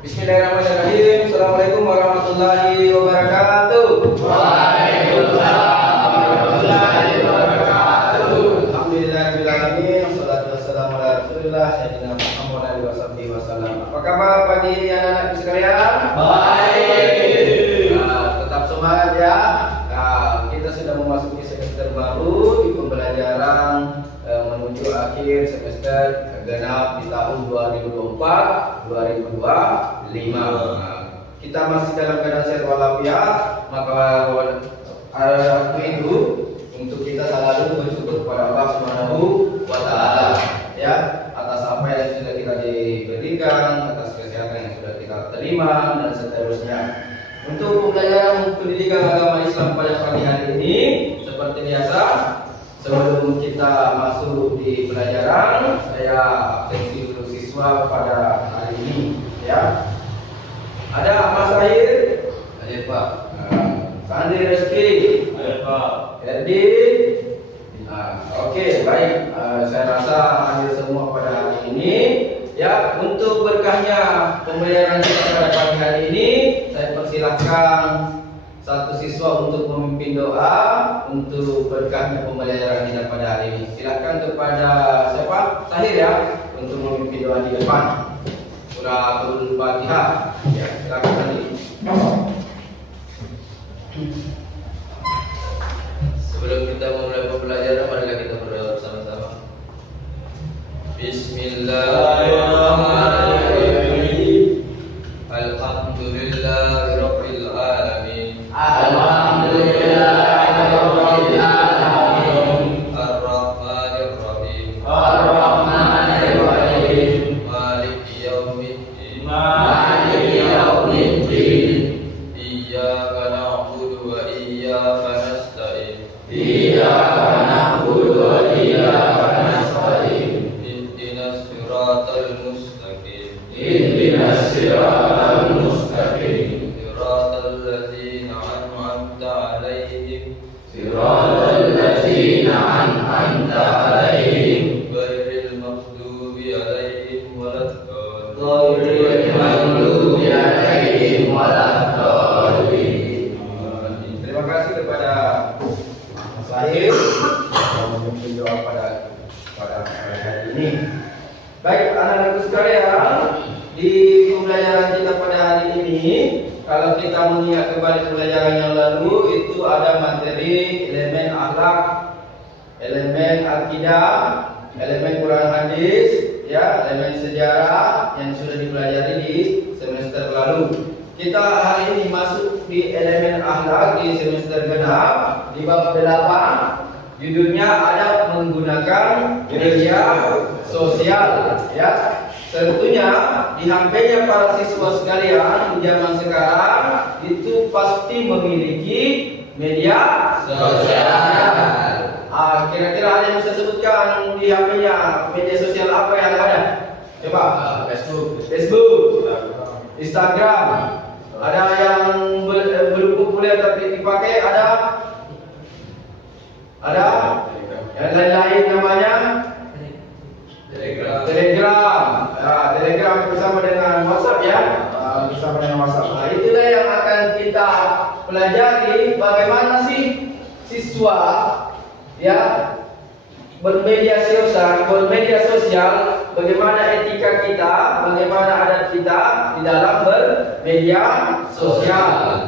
Bismillahirrahmanirrahim. Assalamualaikum warahmatullahi wabarakatuh. Waalaikumsalam warahmatullahi wabarakatuh. Alhamdulillahirabbil alamin. Wassalatu wassalamu ala Rasulillah sayyidina Muhammad alaihi wasallam. Apa kabar pagi anak-anakku sekalian? Baik. Tetap semangat ya. Kita sudah memasuki semester baru di pembelajaran menuju akhir semester genap di tahun 2024-2025. Kita masih dalam keadaan sehat walafiat, maka waktu itu untuk kita selalu bersyukur kepada Allah Subhanahu wa taala ya, atas apa yang sudah kita diberikan, atas kesehatan yang sudah kita terima dan seterusnya. Untuk pembelajaran pendidikan agama Islam pada pagi hari ini, seperti biasa, sebelum kita masuk di pelajaran, saya absensi untuk siswa pada hari ini ya. Ada Mas Sahir, hadir Pak. Sandi Reski, hadir Pak. Erdi, oke baik. Saya rasa hadir semua pada hari ini. Ya, untuk berkahnya pembelajaran kita pada pagi hari ini, saya persilahkan satu siswa untuk memimpin doa untuk berkahnya pembelajaran kita pada hari ini. Silakan kepada siapa? Sahir ya, untuk memimpin doa di depan. Suratul Fatihah. Ya, silakan Sahir. Sebelum kita memulai pembelajaran, marilah kita berdoa bersama-sama. Bismillahirrahmanirrahim. Alhamdulillahirabbil alamin. Alhamdulillahirabbil alamin. Ar-Rahmanir-Rahim. Ar-Rahmanir-Rahim. Maliki yaumiddin. Maliki yaumiddin. Iyyaka na'budu wa iyyaka nasta'in. Iyyaka na'budu wa iyyaka nasta'in. Ihdinas siratal mustaqim. Ihdinas siratal mustaqim. Siratal ladzina an'amta 'alaihim. Siratal ladzina an'amta 'alaihim. Ghairil maghdubi 'alaihim waladdallin. Ghairil maghdubi 'alaihim waladdallin. Terima kasih kepada Mas Sahir yang memimpin doa pada hari ini. Baik anak-anakku sekalian, di pembelajaran kita pada hari ini, kalau kita mengingat kembali pembelajaran yang lalu, itu ada materi elemen akhlak, elemen akidah, elemen Quran hadis, ya, elemen sejarah yang sudah dipelajari di semester lalu. Kita hari ini masuk di elemen akhlak di semester genap di bab 8. Judulnya ada menggunakan media sosial ya. Tentunya di HP-nya para siswa sekalian di zaman sekarang itu pasti memiliki media sosial. Kira-kira ada yang bisa sebutkan di HP-nya media sosial apa yang ada? Coba. Facebook, Instagram. Ada yang belum populer tapi dipakai, ada yang lain-lain namanya Telegram. Telegram bersama dengan WhatsApp ya, bersama dengan WhatsApp. Nah, itulah yang akan kita pelajari, bagaimana sih siswa ya bermedia sosial, bagaimana etika kita, bagaimana adat kita di dalam bermedia sosial.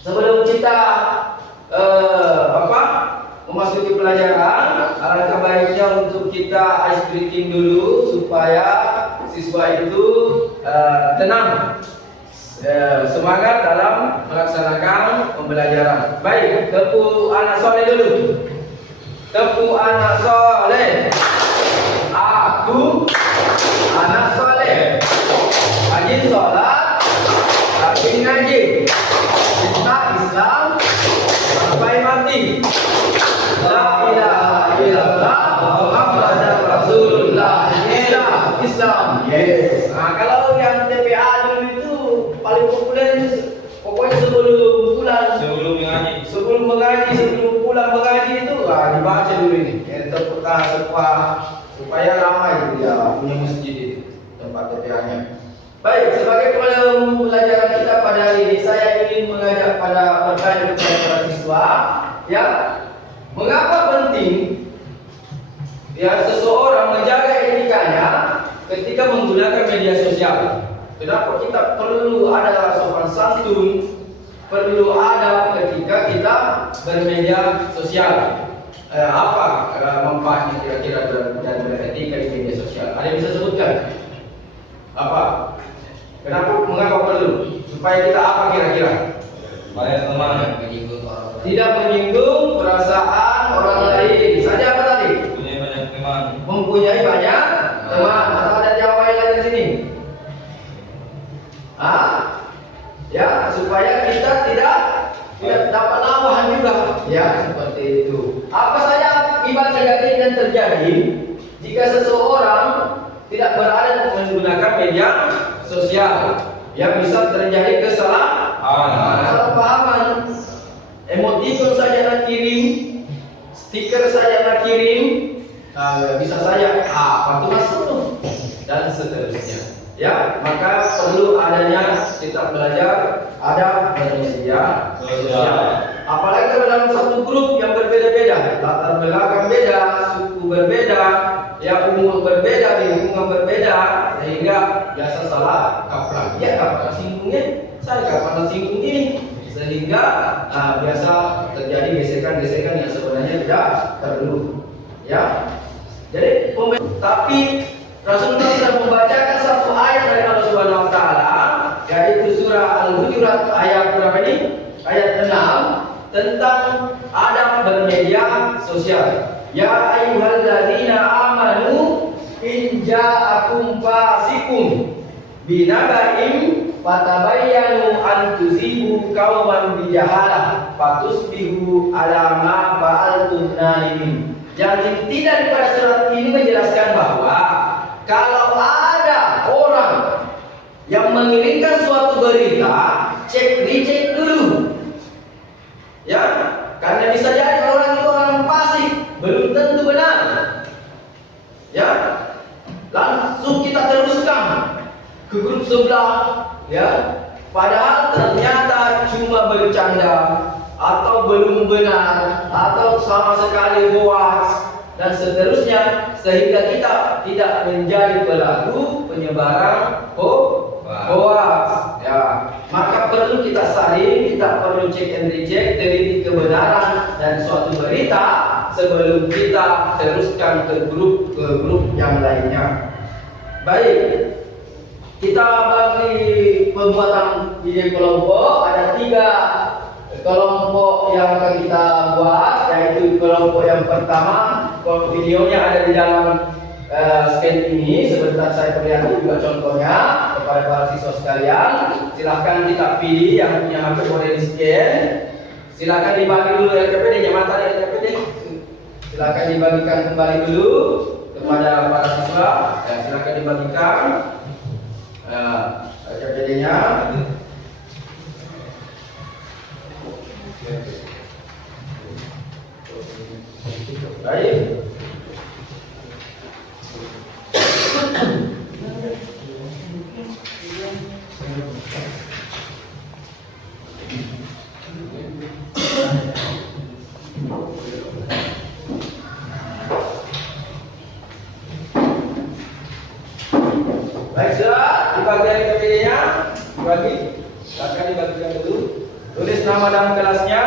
Sebelum kita memasuki pelajaran, alangkah baiknya untuk kita ice breaking dulu supaya siswa itu tenang, semangat dalam melaksanakan pembelajaran. Baik, tepuk anak soleh dulu. Tepuk anak soleh. Aku anak soleh, rajin sholat, rajin ngaji, cinta Islam sampai mati. La ilaha illallah Muhammadar Rasulullah. Islam. Yes. Nah, kalau yang TPA dulu itu paling populer pokoknya sebelum mengaji, sebelum pulang mengaji itu dibaca dulu ini. Yang supaya ramai ya punya masjid itu tempat TPA-nya. Baik, sebagai pembelajaran kita pada hari ini, saya ingin mengajak pada bertanya kepada para siswa, ya, mengapa penting ya seseorang menjaga etikanya ketika menggunakan media sosial? Kenapa kita perlu ada sopan santun, perlu ada ketika kita bermedia sosial? Apa manfaatnya kira-kira dan beretika di media sosial? Ada yang bisa sebutkan? Apa? Kenapa? Mengapa perlu? Supaya kita apa kira-kira? Banyak teman, menyinggung orang lain. Tidak menyinggung perasaan orang lain. Saja apa tadi? punya banyak teman. Mempunyai banyak teman. Atau ada Jawa yang lain di sini? Ya, supaya kita tidak dapat lawahan juga. Ya, seperti itu. Apa saja akibat negatif yang terjadi jika seseorang tidak berada menggunakan media sosial? Ya, bisa terjadi kesalahpahaman. Emoticon saja nak kirim, stiker saja nak kirim, bisa saja apa itu masuk dan seterusnya. Ya, maka perlu adanya kita belajar ada media sosial. Apalagi kalau dalam satu grup yang berbeda-beda, latar belakang beda, suku berbeda, ya umur berbeda, lingkungan berbeda, sehingga biasa salah kaprah. Ya, kaprah singgungnya, saya kaprah singgung ini, sehingga biasa terjadi gesekan-gesekan yang sebenarnya tidak perlu. Ya, jadi tapi Rasulullah sudah membacakan satu ayat dari Allah Subhanahu Wa Taala, yaitu surah Al-Hujurat ayat berapa ini? Ayat 6 tentang adab bermedia sosial. Ya ayyuhalladzina amanu in ja'akum fasikum binaba'in fatabayyanu an tusibu qauman bijahalah fatusbihu ala ma fa'altum nadimin. Yang inti daripada surat ini menjelaskan bahwa kalau ada orang yang mengirimkan suatu berita, dicek dulu. Ya, karena bisa jadi orang itu orang fasik, belum tentu benar. Ya, langsung kita teruskan ke grup sebelah, ya. Padahal ternyata cuma bercanda atau belum benar atau sama sekali hoax dan seterusnya, sehingga kita tidak menjadi pelaku penyebaran hoax. Ya, maka perlu kita saring, kita perlu cek and recheck, teliti kebenaran dan suatu berita sebelum kita teruskan ke grup yang lainnya. Baik, kita bagi pembuatan ide kelompok ada 3 kelompok yang akan kita buat, yaitu kelompok yang pertama, videonya ada di dalam scan ini. Sebentar saya perlihatkan juga contohnya kepada para siswa sekalian. Silahkan kita pilih yang punya HP boleh di scan. Silahkan dibagi dulu LKPD-nya, mata LKPD. Silahkan dibagikan kembali dulu kepada para siswa. Ya, silahkan dibagikan LKPD-nya. Baik. Baik, sudah dibagi LKPD-nya, akan dibagikan dulu. Tulis nama dan kelasnya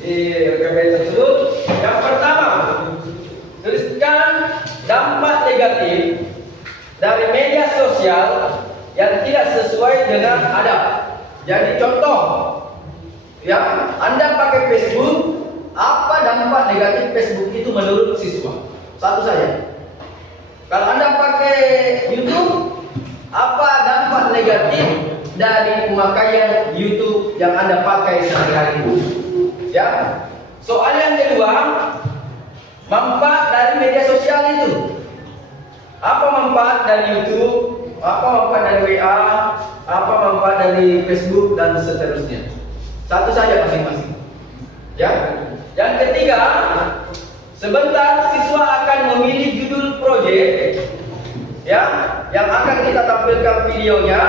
di LKPD tersebut. Yang pertama, tuliskan dampak negatif dari media sosial yang tidak sesuai dengan adab. Jadi contoh, ya, Anda pakai Facebook, apa dampak negatif Facebook itu menurut siswa? Satu saja. Kalau Anda pakai YouTube, apa dampak negatif dari pemakaian YouTube yang Anda pakai sehari-hari? Ya. Soal yang kedua, manfaat dari media sosial itu. Apa manfaat dari YouTube? Apa manfaat dari WA? Apa manfaat dari Facebook dan seterusnya? Satu saja masing-masing. Ya. Yang ketiga, sebentar siswa akan memilih judul proyek ya, yang akan kita tampilkan videonya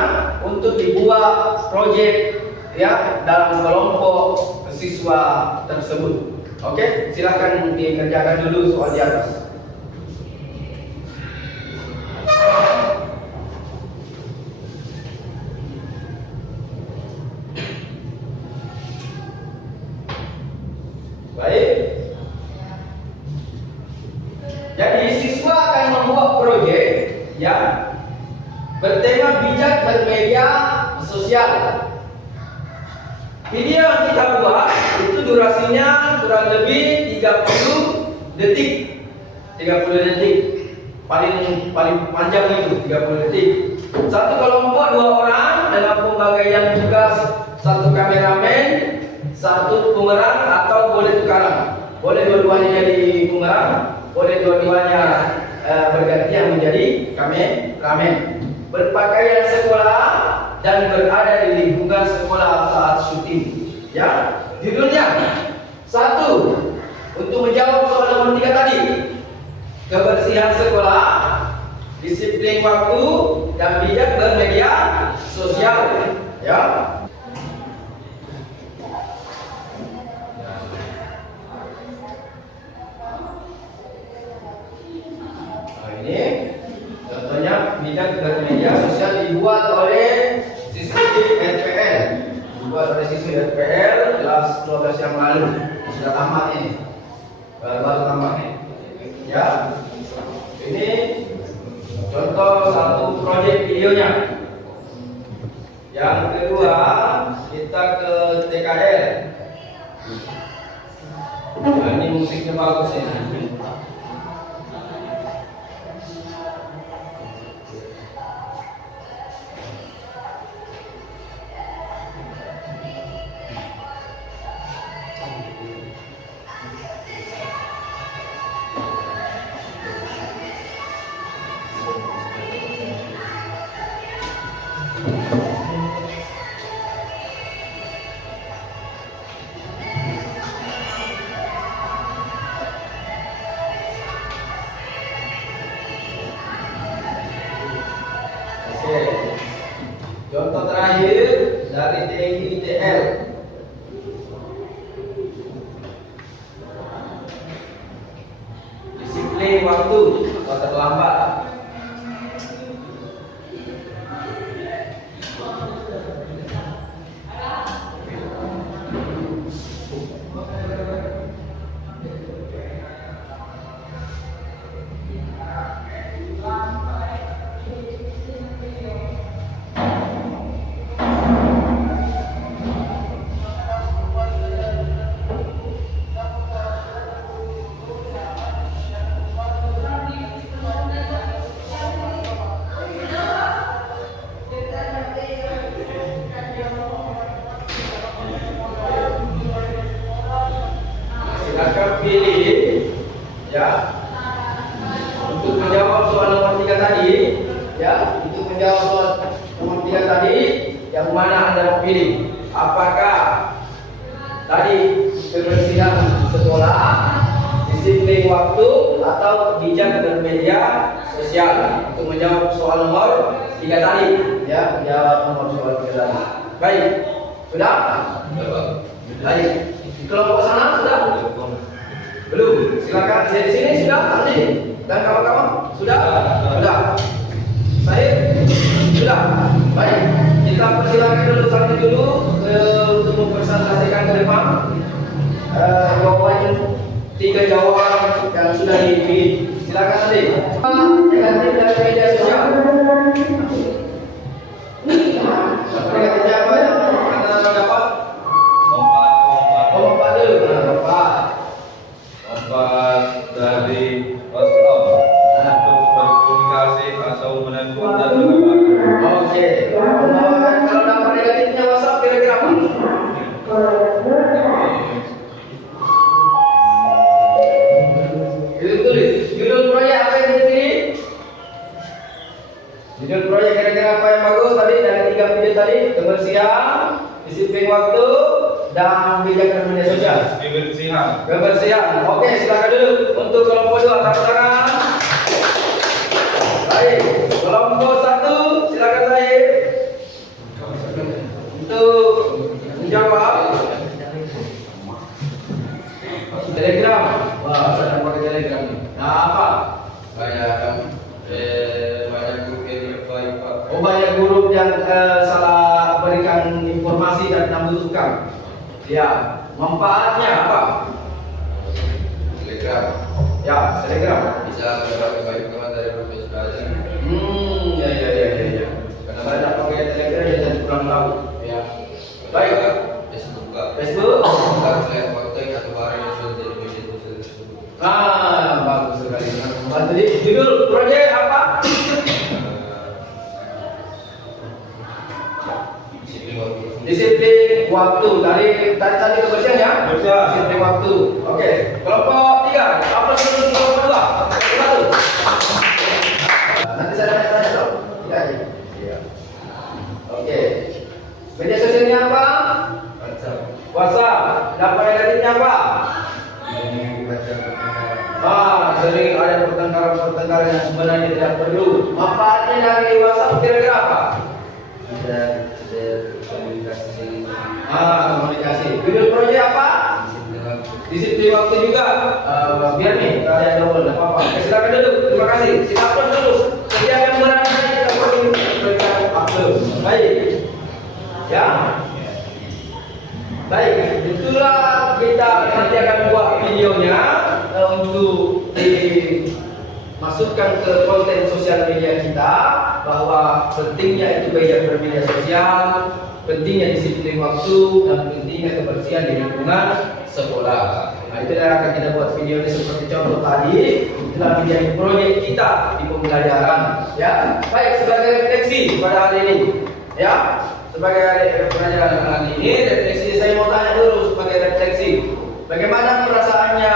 untuk dibuat proyek ya dalam kelompok siswa tersebut. Oke, silakan dikerjakan dulu soal di atas. Baik. Jadi siswa akan membuat proyek ya bertema bijak bermedia sosial. Video yang kita buat itu durasinya kurang lebih 30 detik. 30 detik. Paling panjang itu 30 detik. Satu kelompok 2 orang dengan pembagian tugas, satu kameramen, satu pemeran atau boleh tukaran. Boleh dua-duanya jadi pemeran, boleh dua-duanya bergantian menjadi kameramen. Berpakaian sekolah dan berada di lingkungan sekolah saat syuting. Ya, judulnya 1. Untuk menjawab soal nomor 3 tadi, kebersihan sekolah, disiplin waktu, dan bijak bermedia sosial. Ya. Nah, ini contohnya bijak bermedia sosial dibuat oleh siswi RPL. Dibuat oleh siswi RPL kelas 12 yang lalu. Sudah tamat ini. Baru tamat nih. Ya. Ini contoh satu proyek videonya. Yang kedua, kita ke TKL. Nah, ini musiknya bagus ini. Contoh terakhir dari TITL. Disiplin waktu atau terlambat. Silakan pilih ya untuk menjawab soal nomor 3 tadi ya, untuk menjawab soal nomor 3 tadi yang mana Anda mau pilih? Apakah tadi kebersihan sekolah, disiplin waktu, atau bijak bermedia sosial? Untuk menjawab soal nomor 3 tadi ya, menjawab nomor soal 3 tadi. Baik, sudah? Baik. Di kelompok sana sudah? Belum. Silakan di sini sudah tadi. Dan kawan-kawan sudah? Sudah. Saya sudah. Baik. Kita persilakan dulu satu dulu untuk mempresentasikan ke depan jawaban 3 jawaban yang sudah dipilih. Silakan tadi. Negatif dari media sosial. Negatifnya apa ya? Anda dapat? Lompat dulu. Lompat dari WhatsApp untuk berkomunikasi atau menelpon dan mengabarkan. Oke. Kalau dampak negatifnya WhatsApp kira-kira apa? Tulis. Judul proyek apa yang dipilih? Judul proyek kira-kira apa yang bagus tadi dari 3 video tadi? Kebersihan, disiplin waktu, dan bijak bermedia sosial. Kebersihan. Oke, silakan dulu untuk kelompok 2 tepuk tangan. Baik. butuhkan. Ya, manfaatnya apa? Telegram. Ya, telegram. Bisa mendapatkan banyak teman dari berbagai negara. Ya. Karena banyak pakai telegram jadi kurang tahu. Ya. Baik. Facebook juga. Facebook. Kita melihat foto atau barang yang sudah jadi media sosial tersebut. Bagus sekali. Jadi judul proyek apa? Disiplin waktu. Tadi kebersihan ya? Kebersihan. Disiplin waktu. Oke. Kelompok 3. Apa solusi kelompok 2? Satu. Nanti saya tanya dong. Tidak aja. Iya. Oke. Media sosialnya apa? WhatsApp. Dampak negatifnya apa? Sering ada pertengkaran yang sebenarnya tidak perlu. Manfaatnya dari WhatsApp kira-kira apa? Ada komunikasi. Komunikasi. Judul proyek apa? Disiplin waktu juga. Biar nih kalau ada double, tidak apa-apa. Silakan duduk. Terima kasih. Silakan dulu. Setiap yang berada kita perlu memberikan waktu. Baik. Ya. Baik, itulah kita nanti akan buat videonya untuk dimasukkan ke konten sosial media kita bahwa pentingnya itu gaya bermedia sosial, pentingnya disiplin waktu, dan pentingnya kebersihan di lingkungan sekolah. Nah, itu yang akan kita buat video ini seperti contoh tadi. Itulah menjadi proyek kita di pembelajaran. Ya, baik sebagai refleksi pada hari ini. Ya. Sebagai pelajaran kali ini, refleksi saya mau tanya dulu sebagai refleksi. Bagaimana perasaannya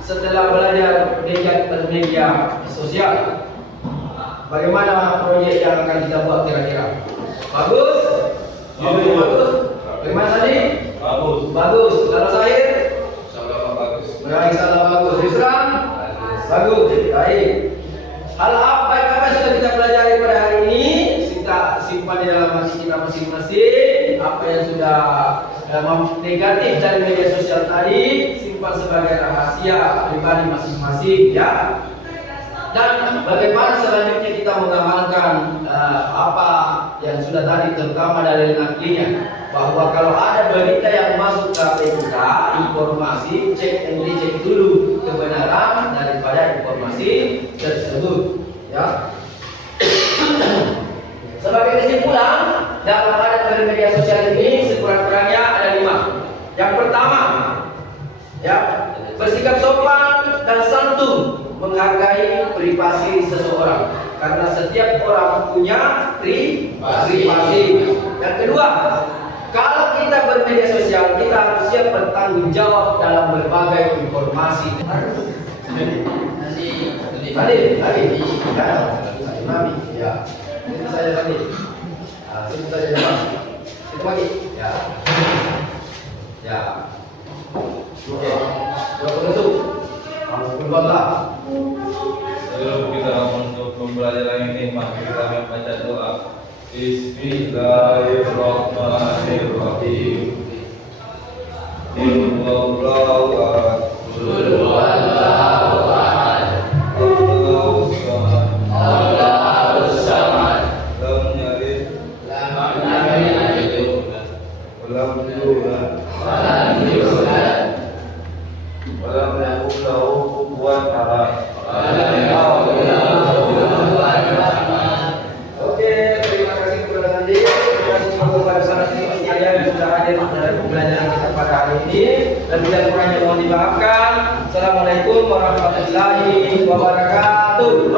setelah belajar media sosial? Bagaimana proyek yang akan kita buat kira-kira? Bagus? Judulnya bagus? Bagaimana tadi? Bagus. Bagus. Kalau saya? Sama bagus. Salah bagus. Islam? Bagus. Baik. Hal apa yang sudah kita pelajari pada hari ini? Kita simpan di dalam hati kita masing-masing. Apa yang sudah negatif dari media sosial tadi simpan sebagai rahasia pribadi masing-masing, ya. Dan bagaimana selanjutnya kita mengamalkan apa yang sudah tadi, terutama dari nantinya, bahwa kalau ada berita yang masuk ke HP kita, informasi, cek and dicek dulu kebenaran daripada informasi tersebut, ya. Sebagai kesimpulan, dalam adanya media sosial ini sekurang-kurangnya ada 5. Yang pertama, ya, bersikap sopan dan santun, menghargai privasi seseorang, karena setiap orang punya privasi. Yang kedua, kalau kita bermedia sosial, kita harus siap bertanggung jawab dalam berbagai informasi. Ya. Itu saja tadi. Itu saja Pak. Itu lagi. Ya. Oke. Doa penutup. Alhamdulillah. Sebelum kita untuk pembelajaran ini, mari kita membaca doa. Bismillahirrahmanirrahim. Allahu akbar. Dan bila kurangnya mohon dimaafkan. Assalamualaikum warahmatullahi wabarakatuh.